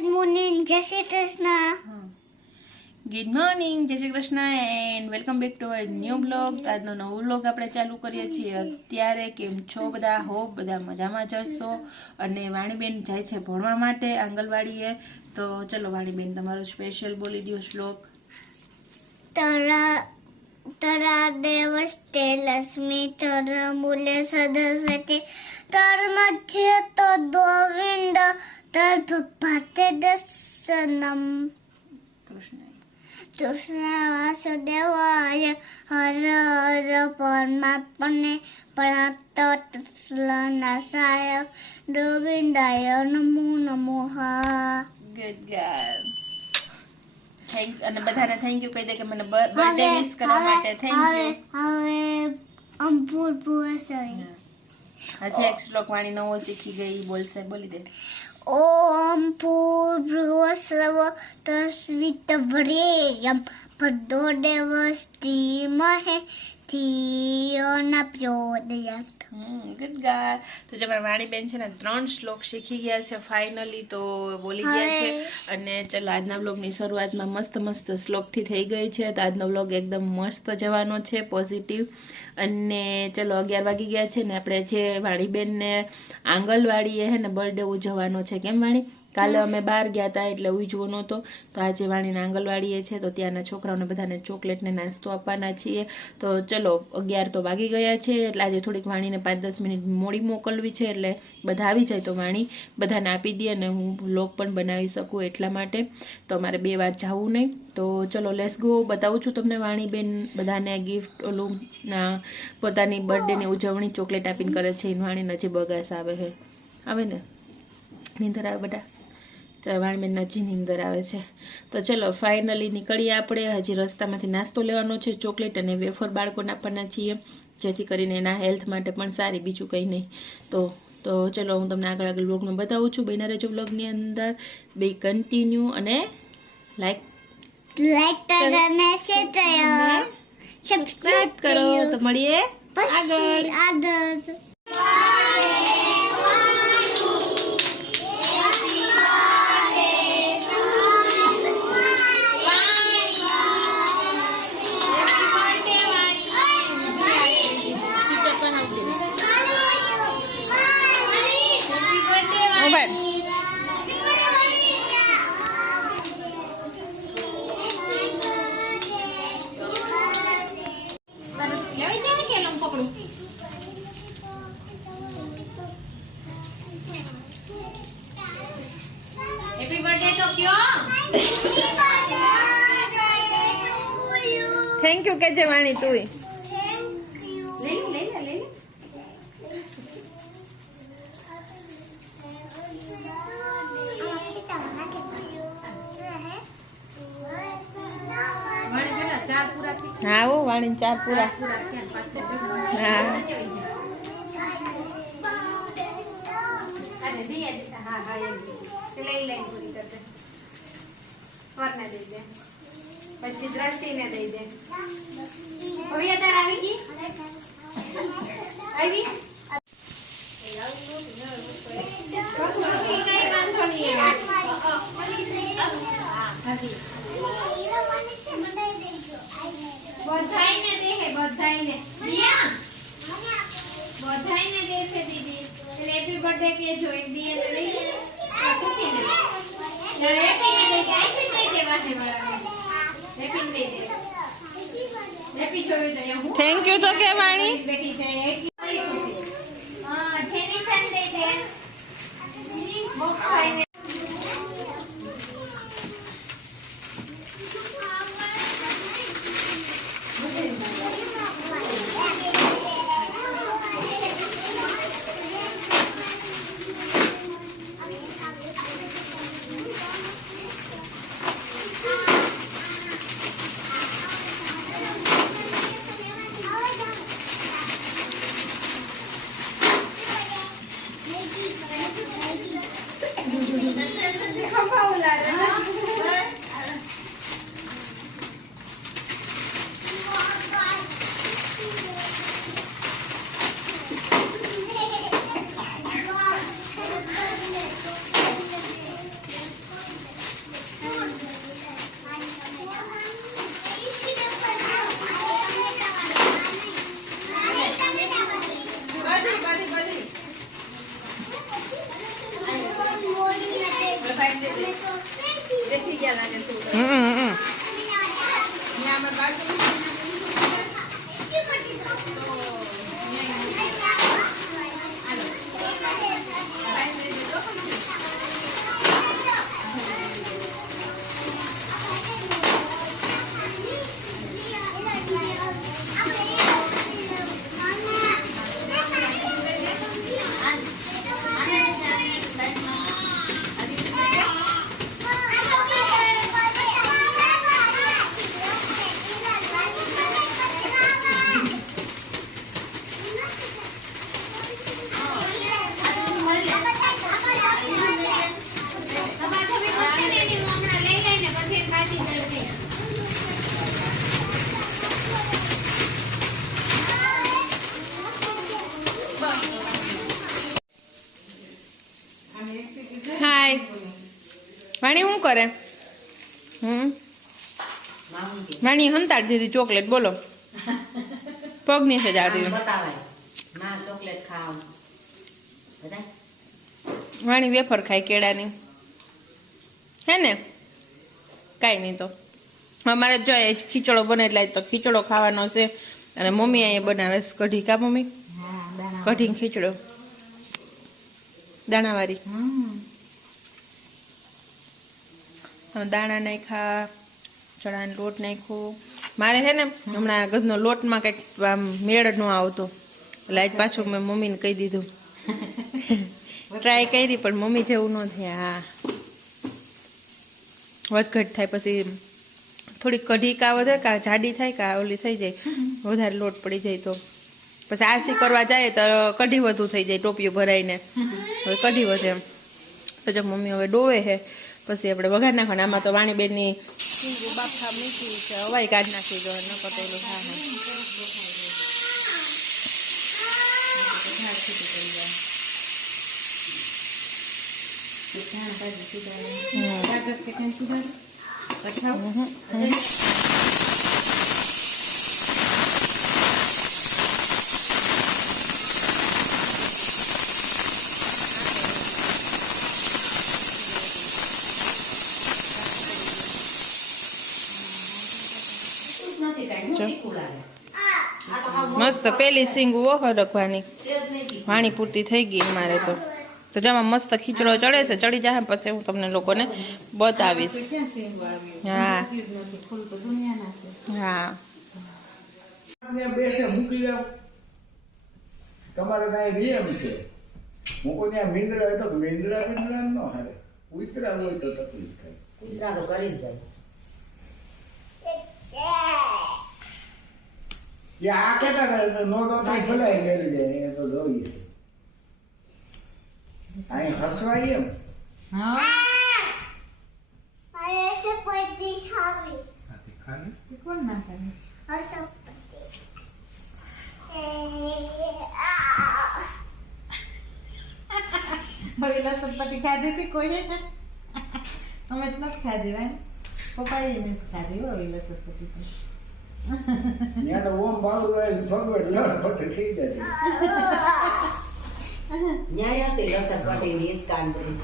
Good morning, જય Shri Krishna. Good morning, જય Shri Krishna and welcome back to our new blog. આજનો નવો બ્લોગ આપણે ચાલુ કરીએ છીએ અત્યારે. કેમ છો બધા? હોપ બધા મજામાં જશો. અને વાણીબેન જાય છે ભણવા માટે આંગણવાડીએ. તો ચલો વાણીબેન, તમારો સ્પેશિયલ બોલી દો શ્લોક. તરા દેવસ્તે લક્ષ્મી તર મૂલ્ય સદસતે તર મધ્ય તો ગોવિંદ તર ભક્તે દર્શનમ કૃષ્ણ વાસુદેવાય હર હર પરમાત્મને પ્રણતનાશાય ગોવિંદાય નમો નમઃ. Good girl. થેન્ક અને બધાને થેન્ક યુ કહી દે કે મને બર્થડે વિશ કરવા માટે થેન્ક યુ. હવે અંપુર પુરસઈ આજે એક શ્લોક વાણી નવો શીખી ગઈ, બોલશે, બોલી દે. ઓમ પૂર્વસ્વ તસ્વિતવ્રેયમ ભર્ગો દેવસ્તી મહે ધિયો ન પ્રચોદયાત. Good girl. તો જે મારા વાણીબેન છે ને 3 શ્લોક શીખી ગયા છે ફાઇનલી, તો બોલી ગયા છે. અને ચલો આજના બ્લોગની શરૂઆતમાં મસ્ત શ્લોકથી થઈ ગઈ છે. તો આજનો બ્લોગ એકદમ મસ્ત જવાનો છે, પોઝિટિવ. અને ચલો 11 વાગી ગયા છે ને આપણે જે વાણીબેનને આંગણવાડીએ હે ને બર્થડે ઉજવવાનો છે. કેમ વાણી? કાલે અમે બહાર ગયા હતા એટલે ઉજવો નહોતો. તો આજે વાણીને આંગણવાડીએ છે તો ત્યાંના છોકરાઓને બધાને ચોકલેટ ને નાસ્તો આપવાના છીએ. તો ચલો 11 તો વાગી ગયા છે એટલે આજે થોડીક વાણીને 5-10 મિનિટ મોડી મોકલવી છે. એટલે બધા આવી જાય તો વાણી બધાને આપી દે અને હું વ્લોગ પણ બનાવી શકું એટલા માટે. તો અમારે 2 વાર જવું નહીં. તો ચલો લેટ્સ ગો. બતાવું છું તમને વાણીબેન બધાને ગિફ્ટ ઓલું પોતાની બર્થડેની ઉજવણી ચોકલેટ આપીને કરે છે. વાણી નજીક બગાસ આવે છે, આવે ને નીંદર આવે બધા. વાણીબેન નજી નીંદર આવે છે. તો ચલો ફાઇનલી નીકળીએ આપણે. હજી રસ્તામાંથી નાસ્તો લેવાનો છે, ચોકલેટ અને વેફર બાળકોને આપવાના છીએ, જેથી કરીને એના હેલ્થ માટે પણ સારી, બીજું કંઈ નહીં. તો ચલો હું તમને આગળ બ્લોગમાં બતાવું છું. બન્યા રહેજો બ્લોગની અંદર, બે કન્ટિન્યુ. અને લાઈક અને શેર કરો, સબસ્ક્રાઇબ કરો. તો મળીએ આગળ. હેપી બર્થડે તો કયો. થેન્ક યુ કેજે વાણી તું. લઈ લે. હા હો વાણી 4 પૂરા. હા પછી દ્રષ્ટિને દઈ દે. હવે અત્યારે આવી ગઈ આવી બધાઈને દે છે, બધાઈને દે છે દીદી. એટલે હેપી બર્થડે કે જો એક દિયા ને લઈ પૂછીને હેપી ને દે, આઈસ્ક્રીમ દઈ દેવા છે મારા. હેપી દઈ દે. હેપી જોઈ તો હું થેન્ક યુ તો કે વાણી બેટી છે. હા જેનિશન દઈ દે. મોખાઈને દેખી ગયા લાગે તું તો. ત્યાં અમે બાજુ હાય વાણી શું કરે? વાણી હંતાડી દીધી ચોકલેટ. બોલો પગ નીચે જાતી વાણી વેફર ખાય કેળાની હે ને. કાંઈ નહીં તો અમારે જો ખીચડો બને એટલે તો ખીચડો ખાવાનો છે. અને મમ્મી અહીંયા બનાવે છે કઢી. કા મમ્મી? કઢી ખીચડો દાણાવાળી. દાણા નાખ્યા, ચણાનો લોટ નાખ્યો. મારે છે ને હમણાં ગધનો લોટમાં કંઈક આમ મેળ ન આવતો એટલે આજ પાછું મેં મમ્મીને કહી દીધું. ટ્રાય કરી પણ મમ્મી જેવું ન થાય. હા વધઘટ થાય પછી થોડીક કઢી કા વધે કા જાડી થાય કા ઓલી થઈ જાય, વધારે લોટ પડી જાય તો પછી આસી કરવા જાય તો કઢી વધુ થઈ જાય ટોપિયું ભરાઈને. હવે કઢી વધે એમ તો જો મમ્મી હવે ડોવે છે પછી આપણે વઘાર નાખવાના. આમાં તો વાણીબેનની બાફા મૂકી છે, હવાઈ કાઢ નાખી દો ન પટેલું. હા મસ્ત પેલી સિંગ ઓહો રખવાની વાણી પૂરતી થઈ ગઈ અમારે તો. તો જેમાં મસ્ત ખીચડો ચડે છે, ચડી જાય પછી હું તમને લોકોને બતાવીશ. હા હા મૂકી જાવ તમારે ત્યાં નિયમ છે. મૂકો ત્યાં મીંદડા હોય તો મીંદડા મીંદડા ન હારે, ઉતરા હોય તો તકલીફ થાય. ઉતરા તો કરી જ જાય. આ કેટલા નો તો ભલાઈ ગયેલી જાય એ તો જોઈ છે. અહીં હસવાય એમ ऐसे कोई डिश हावी કોણ ના કરે? हसो હવે લસણપટ્ટી ખાધી હતી કોઈ? અમે જ નથી ખાધી ભાઈ, પપ્પાએ નથી ખાધી હવે લસણપટ્ટી. ત્યાં તો ઓમ બાળું હોય ભગવડ લડપટ થઈ જાય. ન્યાય હતી લસણપટ્ટીની ઈસકાન બધી.